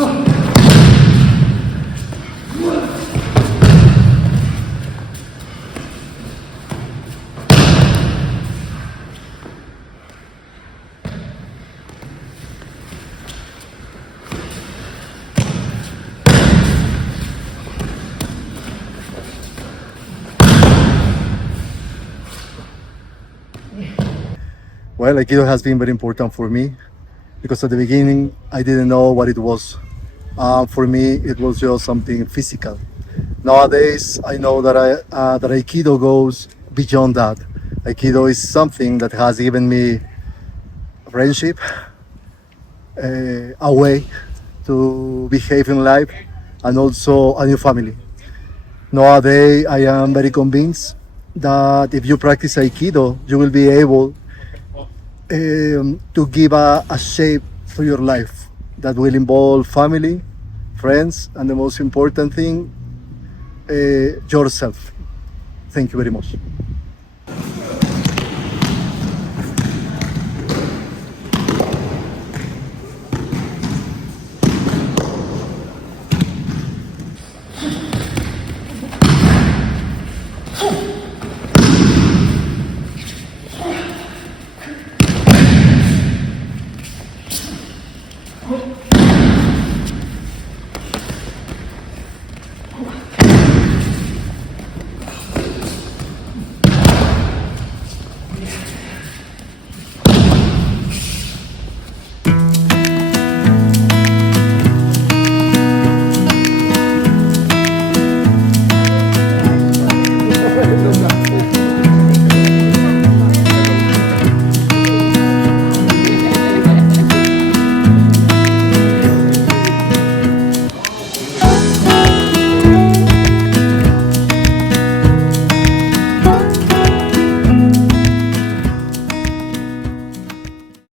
Well, Aikido has been very important for me because at the beginning I didn't know what it was. For me, it was just something physical. Nowadays, I know that Aikido goes beyond that. Aikido is something that has given me friendship, a way to behave in life, and also a new family. Nowadays, I am very convinced that if you practice Aikido, you will be able to give a shape to your life that will involve family, friends, and the most important thing, yourself. Thank you very much.